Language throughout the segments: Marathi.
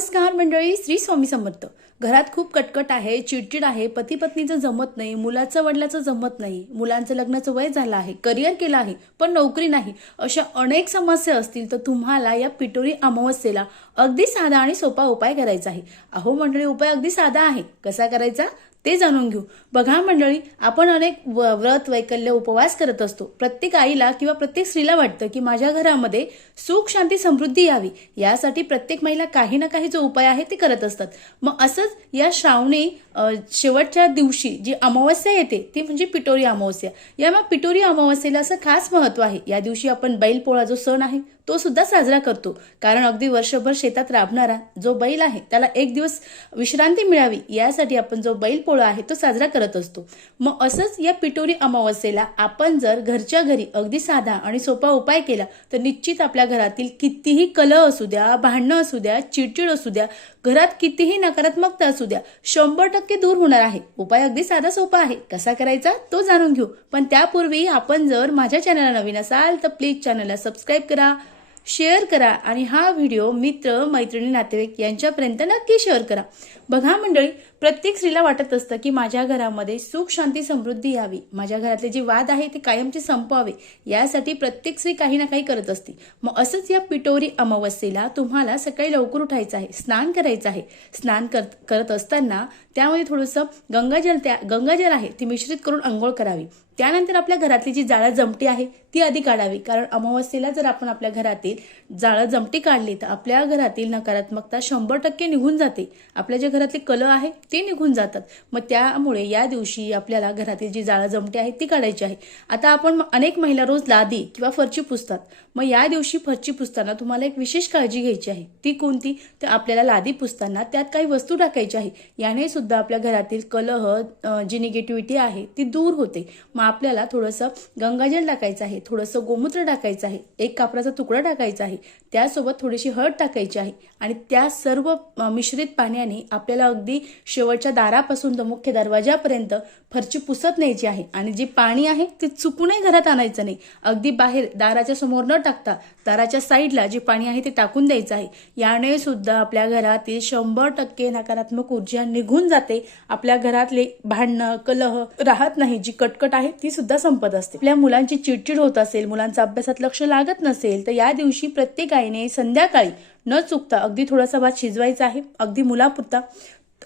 नमस्कार मंडळी श्री स्वामी समर्थ. घरात खूप कटकट आहे चिडचिड आहे पती पत्नीचं जमत नाही मुलाचं वडिलाचं जमत नाही मुलांचं लग्नाचं वय झालं आहे करिअर केलं आहे पण नोकरी नाही अशा अनेक समस्या असतील तर तुम्हाला या पिटोरी अमावस्येला अगदी साधा आणि सोपा उपाय करायचा आहे. अहो मंडळी उपाय अगदी साधा आहे. कसा करायचा? ते जाणून घेऊ. बघा मंडळी आपण अनेक व- व्रत वैकल्य उपवास करत असतो. प्रत्येक आईला किंवा प्रत्येक स्त्रीला वाटतं की माझ्या घरामध्ये सुख शांती समृद्धी यावी. यासाठी प्रत्येक महिला काही ना काही जो उपाय आहे ते करत असतात. मग असंच या श्रावणी शेवटच्या दिवशी जी अमावस्या येते ती म्हणजे पिटोरी अमावस्या. या मग पिटोरी अमावस्येला असं खास महत्त्व आहे. या दिवशी आपण बैलपोळा जो सण आहे तो सुद्धा साजरा करतो. कारण अगदी वर्षभर शेतात राबणारा जो बैल आहे त्याला एक दिवस विश्रांती मिळावी यासाठी आपण जो बैल पोळा आहे तो साजरा करत असतो. मग असंच या पिटोरी अमावस्येला आपण जर घरच्या घरी अगदी साधा आणि सोपा उपाय केला तर निश्चित आपल्या घरातील कितीही कलह असू द्या भांडणं असू द्या चिडचिड असू द्या घरात कितीही नकारात्मकता असू द्या शंभर टक्के दूर होणार आहे. उपाय अगदी साधा सोपा आहे. कसा करायचा तो जाणून घेऊ. पण त्यापूर्वी आपण जर माझ्या चॅनलला नवीन असाल तर प्लीज चॅनलला सबस्क्राईब करा. शेअर करा आणि हा व्हिडिओ मित्र मैत्रिणी नातेवाईक यांच्यापर्यंत नक्की शेअर करा. बघा मंडळी प्रत्येक स्त्रीला वाटत असतं की माझ्या घरामध्ये सुख शांती समृद्धी यावी. माझ्या घरातले जे वाद आहे ते कायमचे संपवावे. यासाठी प्रत्येक स्त्री काही ना काही करत असते. मग असंच या पिटोरी अमावस्येला तुम्हाला सकाळी लवकर उठायचं आहे. स्नान करायचं आहे. स्नान करत करत असताना त्यामध्ये थोडंसं गंगाजल त्या गंगाजल आहे ती मिश्रित करून आंघोळ करावी. त्यानंतर आपल्या घरातली जी जाळं जमटी आहे ती आधी काढावी. कारण अमावस्येला जर आपण आपल्या घरातील जाळं जमटी काढली तर आपल्या घरातील नकारात्मकता शंभर टक्के निघून जाते. आपल्या जे घरातले कल आहे ते निघून जातात. मग त्यामुळे या दिवशी आपल्याला घरातील जी जाळं जमटी आहे ती काढायची आहे. आता आपण अनेक महिला रोज लादी किंवा फरची पुसतात. मग या दिवशी फरची पुसताना तुम्हाला एक विशेष काळजी घ्यायची आहे. ती कोणती? तर आपल्याला लादी पुसताना त्यात काही वस्तू टाकायची आहे याने सुद्धा आपल्या घरातील कलह जी निगेटिव्हिटी आहे ती दूर होते. मग आपल्याला थोडंसं गंगाजल टाकायचं आहे थोडंसं गोमूत्र टाकायचं आहे एक कापराचा तुकडा टाकायचा आहे त्यासोबत थोडीशी हळद टाकायची आहे आणि त्या सर्व मिश्रित पाण्याने आपल्याला अगदी शेवटच्या दारापासून तर मुख्य दरवाजापर्यंत फरची पुसत न्यायची आहे आणि जे पाणी आहे ते चुकूनही घरात आणायचं नाही. अगदी बाहेर दाराच्या समोर न टाकता दाराच्या साईडला जे पाणी आहे ते टाकून द्यायचं आहे. याने सुद्धा आपल्या घरातील शंभर टक्के नकारात्मक ऊर्जा निघून जाते. आपल्या घरातले भांडणं कलह राहत नाही जी कटकट आहे ती सुद्धा संपत असते. आपल्या मुलांची चिडचिड होत असेल मुलांचा अभ्यासात लक्ष लागत नसेल तर या दिवशी प्रत्येक आईने संध्याकाळी न चुकता अगदी थोडासा भात शिजवायचा आहे. अगदी मुलापुरता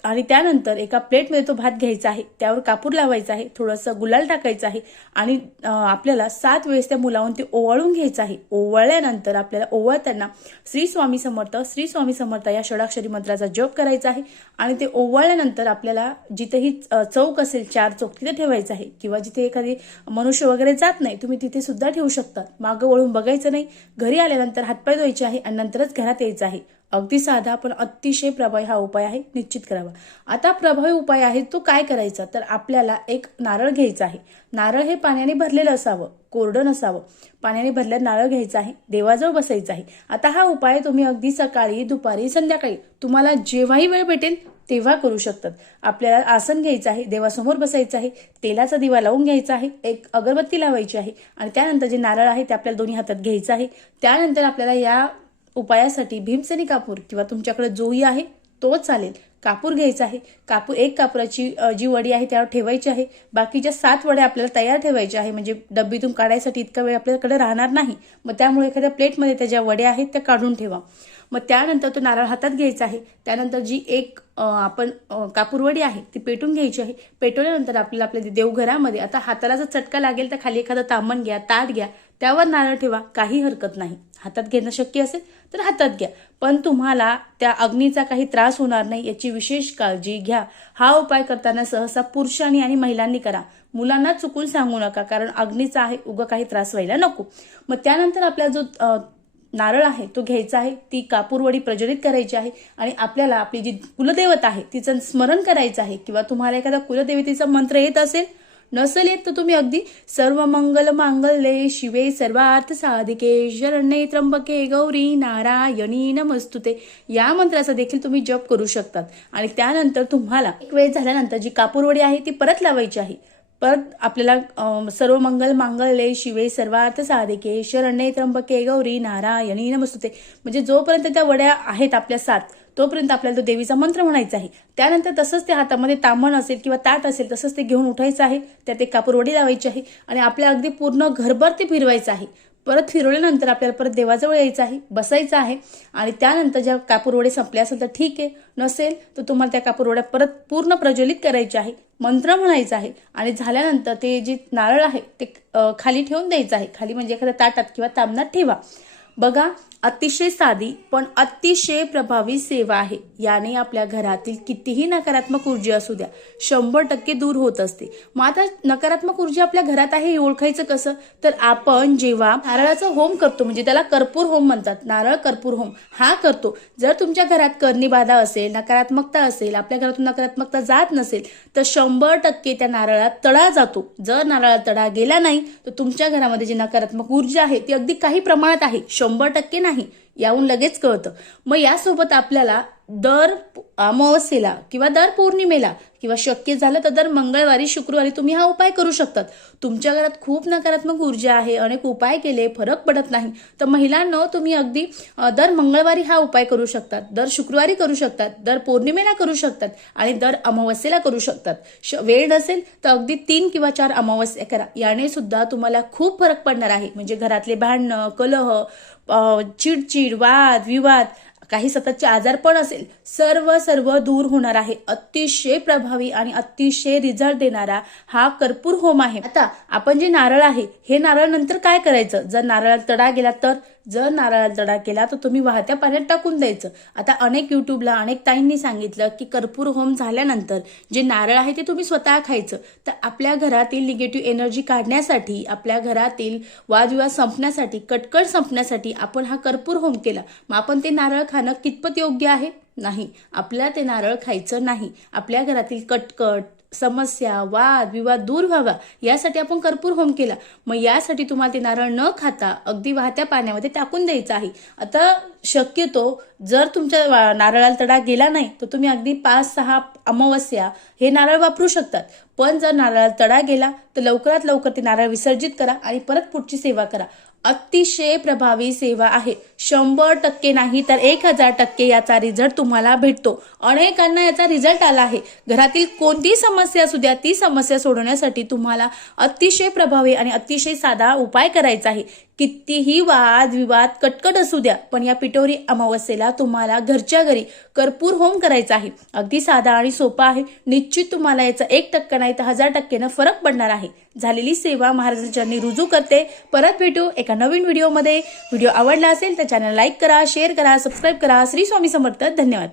आणि त्यानंतर एका प्लेटमध्ये तो भात घ्यायचा आहे त्यावर कापूर लावायचा आहे थोडंसं गुलाल टाकायचं आहे आणि आपल्याला सात वेळेस त्या मुलावरून ते ओवाळून घ्यायचं आहे. ओवाळल्यानंतर आपल्याला ओवाळताना श्री स्वामी समर्थ श्री स्वामी समर्थ या षडाक्षरी मंत्राचा जप करायचा आहे आणि ते ओवाळल्यानंतर आपल्याला जिथेही चौक असेल चार चौक तिथे ठेवायचं आहे. किंवा जिथे एखादी मनुष्य वगैरे जात नाही तुम्ही तिथे सुद्धा ठेवू शकतात मागं वळून बघायचं नाही. घरी आल्यानंतर हातपाय धुवायचे आहे आणि नंतरच घरात यायचं आहे. अगदी साधा पण अतिशय प्रभावी हा उपाय आहे निश्चित करावा. आता प्रभावी उपाय आहे तो काय करायचा? तर आपल्याला एक नारळ घ्यायचा आहे. नारळ हे पाण्याने भरलेलं असावं कोरडं नसावं. पाण्याने भरलेलं नारळ घ्यायचं आहे देवाजवळ बसायचं आहे. आता हा उपाय तुम्ही अगदी सकाळी दुपारी संध्याकाळी तुम्हाला जेव्हाही वेळ भेटेल तेव्हा करू शकतात. आपल्याला आसन घ्यायचं आहे देवासमोर बसायचं आहे तेलाचा दिवा लावून घ्यायचा आहे एक अगरबत्ती लावायची आहे आणि त्यानंतर जे नारळ आहे ते आपल्याला दोन्ही हातात घ्यायचं आहे. त्यानंतर आपल्याला या उपायासाठी भीमसेनी कापूर किंवा तुमच्याकडे जोही आहे तो चालेल. कापूर घ्यायचा आहे. कापूर एक कापराची जी वडी आहे त्यावर ठेवायची आहे. बाकीच्या सात वड्या आपल्याला तयार ठेवायच्या आहे. म्हणजे डब्बीतून काढायसाठी इतका वेळ आपल्याकडे राहणार नाही. मग त्यामुळे एखाद्या प्लेटमध्ये त्या ज्या वड्या आहेत त्या काढून ठेवा. मग त्यानंतर तो नारळ हातात घ्यायचा आहे. त्यानंतर जी एक आपण कापूरवडी आहे ती पेटून घ्यायची आहे. पेटवल्यानंतर आपल्याला आपल्या देवघरामध्ये आता हाताला जर चटका लागेल तर खाली एखादं तामण घ्या ताट घ्या. त्यावर नारळ ठेवा काही हरकत नाही. हातात घेणं शक्य असेल तर हातात घ्या. पण तुम्हाला त्या अग्नीचा काही त्रास होणार नाही याची विशेष काळजी घ्या. हा उपाय करताना सहसा पुरुषांनी आणि महिलांनी करा. मुलांना चुकून सांगू नका कारण अग्नीचा आहे उगा काही त्रास व्हायला नको. मग त्यानंतर आपला जो नारळ आहे तो घ्यायचा आहे. ती कापूरवडी प्रज्वलित करायची आहे आणि आपल्याला आपली जी कुलदेवता आहे तिचं स्मरण करायचं आहे. किंवा तुम्हाला एखादा कुलदेवतेचा मंत्र येत असेल नसेल येत तर तुम्ही अगदी सर्व मंगल मांगल्ये शिवे सर्वार्थ साधिके शरण्ये त्र्यंबके गौरी नारायणी नमस्तुते. या मंत्राचा देखील तुम्ही जप करू शकतात. आणि त्यानंतर तुम्हाला एक वेळ झाल्यानंतर जी कापूरवडी आहे ती परत लावायची आहे. परत आपल्याला सर्व मंगल मांगल्ये शिवे सर्वार्थ साधिके शरण्ये त्र्यंबके गौरी नारायणी नमस्तुते. म्हणजे जोपर्यंत त्या वड्या आहेत आपल्या सात तोपर्यंत आपल्याला तो देवीचा मंत्र म्हणायचा आहे. त्यानंतर तसंच त्या हातामध्ये तामण असेल किंवा ताट असेल तसंच ते घेऊन उठायचं आहे. त्यात एक कापूरवडी लावायची आहे आणि आपल्या अगदी पूर्ण घरभर ते फिरवायचं आहे. परत फिरवल्यानंतर आपल्याला परत देवाजवळ यायचं आहे बसायचं आहे. आणि त्यानंतर ज्या कापूरवडे संपले असेल तर ठीक आहे. नसेल तर तुम्हाला त्या कापूरवड्या परत पूर्ण प्रज्वलित करायच्या आहे. मंत्र म्हणायचं आहे. आणि झाल्यानंतर ते जे नारळ आहे ते खाली ठेवून द्यायचं आहे. खाली म्हणजे एखाद्या ताटात किंवा तामणात ठेवा. बघा अतिशय साधी पण अतिशय प्रभावी सेवा आहे. याने आपल्या घरातील कितीही नकारात्मक ऊर्जा असू द्या शंभर टक्के दूर होत असते. मग आता नकारात्मक ऊर्जा आपल्या घरात आहे हे ओळखायचं कसं? तर आपण जेव्हा नारळाचा होम करतो म्हणजे त्याला कर्पूर होम म्हणतात नारळ कर्पूर होम हा करतो. जर तुमच्या घरात करणी बाधा असेल नकारात्मकता असेल आपल्या घरातून नकारात्मकता जात नसेल तर शंभर टक्के त्या नारळात तडा जातो. जर नारळात तडा गेला नाही तर तुमच्या घरामध्ये जी नकारात्मक ऊर्जा आहे ती अगदी काही प्रमाणात आहे. शंभर टक्के नाही याहून लगेच कळतं. मग यासोबत आपल्याला दर अमावस्येला किंवा दर पौर्णिमेला किंवा शक्य झालं तर दर मंगळवारी शुक्रवारी तुम्ही हा उपाय करू शकतात. तुमच्या घरात खूप नकारात्मक ऊर्जा आहे अनेक उपाय केले फरक पडत नाही. तर महिलांना तुम्ही अगदी दर मंगळवारी हा उपाय करू शकतात दर शुक्रवारी करू शकतात दर पौर्णिमेला करू शकतात आणि दर अमावस्येला करू शकतात. श- वेळ नसेल तर अगदी तीन किंवा चार अमावस्या करा. याने सुद्धा तुम्हाला खूप फरक पडणार आहे. म्हणजे घरातले भांडणं कलह चिडचिड वाद विवाद काही सततचे आजारपण असेल. सर्व सर्व दूर होणार आहे. अतिशय प्रभावी आणि अतिशय रिझल्ट देणारा हा कर्पूर होम आहे. आता आपण जे नारळ आहे हे नारळ नंतर काय करायचं? जर नारळाला तडा गेला तर? जर नारळाला तडा केला तर तुम्ही वाहत्या पाण्यात टाकून द्यायचं. आता अनेक युट्यूबला अनेक ताईंनी सांगितलं की कर्पूर होम झाल्यानंतर जे नारळ आहे ते तुम्ही स्वतः खायचं. तर आपल्या घरातील निगेटिव्ह एनर्जी काढण्यासाठी आपल्या घरातील वादविवाद संपण्यासाठी कटकट संपण्यासाठी आपण हा कर्पूर होम केला. मग आपण ते नारळ खाणं कितपत योग्य आहे? नाही. आपल्या ते नारळ खायचं नाही. आपल्या घरातील कटकट समस्या वाद विवाद दूर व्हावा. यासाठी आपण कर्पूर होम केला. मग यासाठी तुम्हाला ते नारळ न खाता अगदी वाहत्या पाण्यामध्ये टाकून द्यायचं आहे. आता शक्यतो जर तुमच्या नारळाला तडा गेला नाही तर तुम्ही अगदी पाच सहा अमावस्या हे नारळ वापरू शकतात. पण जर नारळाला तडा गेला तर लवकरात लवकर ते नारळ विसर्जित करा आणि परत पुढची सेवा करा. अतिशय प्रभावी सेवा आहे. शंभर टक्के नाही तर एक हजार टक्के याचा रिझल्ट तुम्हाला भेटतो. अनेकांना याचा रिझल्ट आला आहे. घरातील कोणतीही समस्या असू द्या ती समस्या सोडवण्यासाठी तुम्हाला अतिशय प्रभावी आणि अतिशय साधा उपाय करायचा आहे. कितीही वाद विवाद कटकट असू द्या पण या पिठोरी अमावस्येला तुम्हाला घरच्या घरी कर्पूर होम करायचा आहे. अगदी साधा आणि सोपा आहे. निश्चित तुम्हाला याचा एक टक्का नाही तर हजार टक्केनं फरक पडणार आहे. झालेली सेवा महाराजांनी रुजू करते. परत भेटू एका नवीन व्हिडिओमध्ये. व्हिडिओ आवडला असेल तर चॅनल लाईक करा शेअर करा सबस्क्राईब करा. श्री स्वामी समर्थ. धन्यवाद.